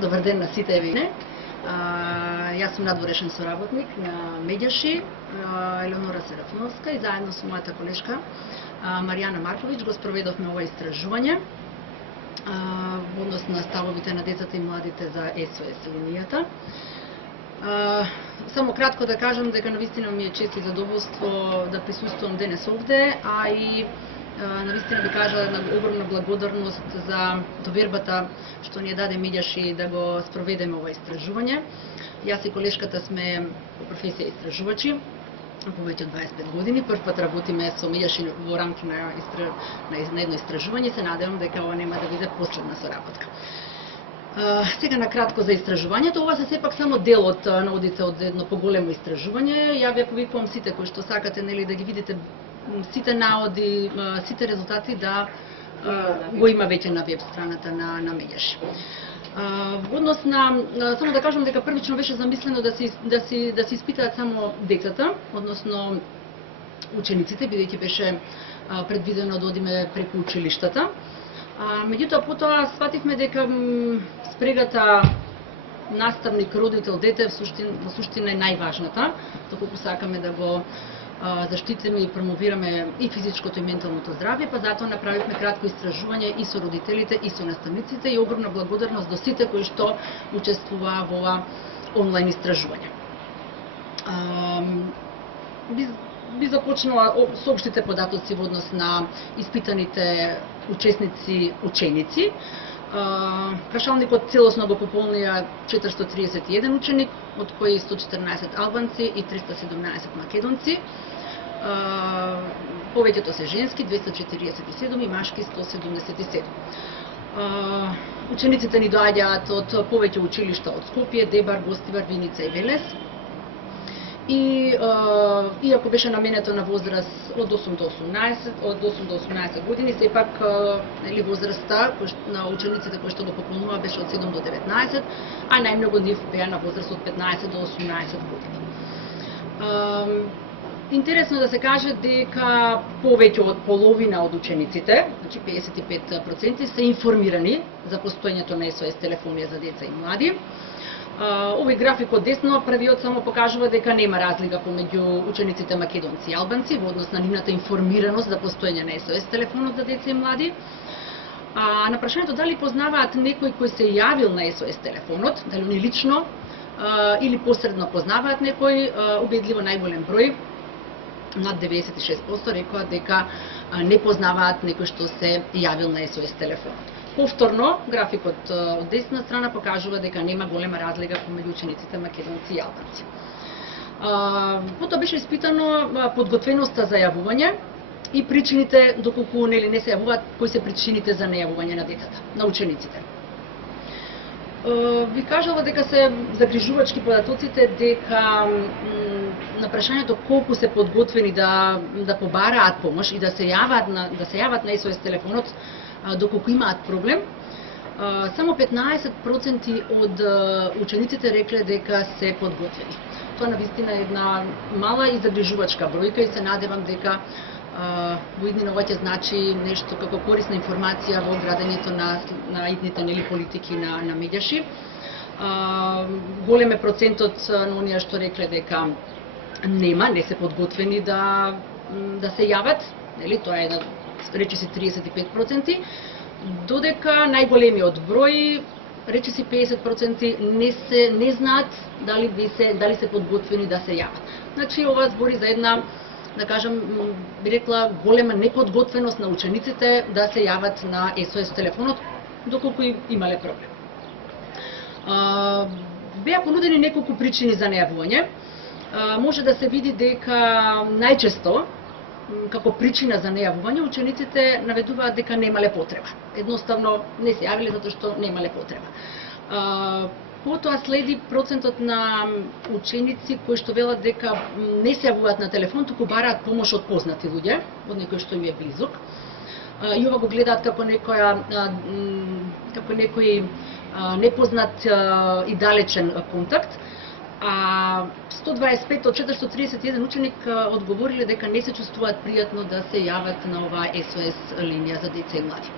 Добар ден на сите ви. Јас сум надворешен соработник на Медјаши, Елеонора Серафновска, и заедно со мојата колешка Маријана Марковиќ го спроведовме ова истражување во однос на ставовите на децата и младите за СОС линијата. Само кратко да кажам дека навистина ми е чест и задоволство да присуствувам денес овде, а и навистина би кажа на огромна благодарност за довербата што ни ја даде Медјаши да го спроведеме ова истражување. Јас и колешката сме по професија истражувачи, повеќе од 25 години. Прв пат работиме со Медјаши во рамки на едно истражување. Се надевам дека ова нема да биде последна соработка. Сега на кратко за истражувањето. Ова се сепак само дел од наодите од едно поголемо истражување. Ја ви повикувам сите кои што сакате да ги видите сите наоди, сите резултати да го има веќе на веб страната на Медјаши. Во однос на, само да кажам дека првично беше замислено да се испитаат само децата, односно учениците, бидејќи беше предвидено да одиме преку училиштата. Меѓутоа потоа свативме дека спрегата наставник-родител-дете во суштина е најважната, доколку сакаме да го заштитиме и промовираме и физичкото и менталното здравје, па затоа направивме кратко истражување и со родителите и со наставниците, и огромна благодарност до сите кои што учествуваа во ова онлайн истражување. Би започнала со општите податоци во однос на испитаните ученици. Прашалникот целосно го пополнија 431 ученик, од кои 114 албанци и 317 македонци. Повеќето се женски, 247, и машки 177. Учениците ни доаѓаат од повеќе училишта од Скопје, Дебар, Гостивар, Виница и Велес. И иако беше наменето на возраст од 8 до 18 години, сепак возраста на учениците кои што го пополнуваа беше од 7 до 19, а најмногу нив беа на возраст од 15 до 18 години. Интересно да се каже дека повеќе од половина од учениците, значи 55%, се информирани за постоењето на СОС телефонија за деца и млади. Овој график од десно, првиот само покажува дека нема разлика помеѓу учениците македонци и албанци во однос на нивната информираност за постоење на СОС телефонот за деца и млади. На прашањето дали познаваат некој кој се јавил на СОС телефонот, дали они лично или посредно познаваат некој, убедливо најголем број, над 96% рекоа дека не познаваат некој што се јавил на СОС телефонот. Повторно, графикот од десна страна покажува дека нема голема разлика помеѓу учениците македонци и албанци. Потоа беше испитано подготвеноста за јавување и причините, доколку не се јавуваат, кои се причините за нејавување на децата, на учениците. Ви кажала дека се загрижувачки податоците дека на прашањето колку се подготвени да побараат помош и да се јават на СОС телефонот доколку имаат проблем, само 15% од учениците рекле дека се подготвени. Тоа навистина е една мала и загрижувачка бројка и се надевам дека во иднина ова ќе значи нешто како корисна информација во градењето на идните политики на Медјаши. Голем е процентот на оние што рекле дека не се подготвени да се јават, тоа е речиси 35%, додека најголемиот број, речиси 50%, не знаат дали се подготвени да се јават. Значи, ова збори за една, да кажам, би рекла, голема неподготвеност на учениците да се јават на СОС телефонот, доколку имале проблем. Беа понудени неколку причини за нејавување. Може да се види дека најчесто како причина за нејавување учениците наведуваат дека немале потреба. Едноставно не се јавиле затоа што немале потреба. Потоа следи процентот на ученици кои што велат дека не се јавуваат на телефон, туку бараат помош од познати луѓе, од некој што им е близок. И ова го гледаат како некој непознат и далечен контакт. 125 од 431 ученик одговориле дека не се чувствуваат пријатно да се јават на оваа СОС линија за деца и млади.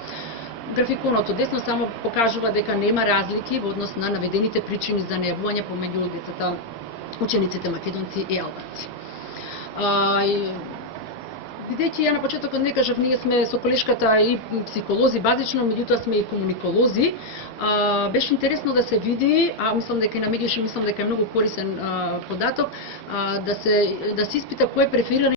графиконото десно само покажува дека нема разлики во однос на наведените причини за нејавување помеѓу децата, учениците македонци и албанци. Бидејќи ја на почетокот не кажав, ние сме со колешката и психолози базично, меѓутоа сме и комуниколози. Беше интересно да се види, мислам дека и на медиуше, мислам дека е многу корисен податок, да се испита кој е префериран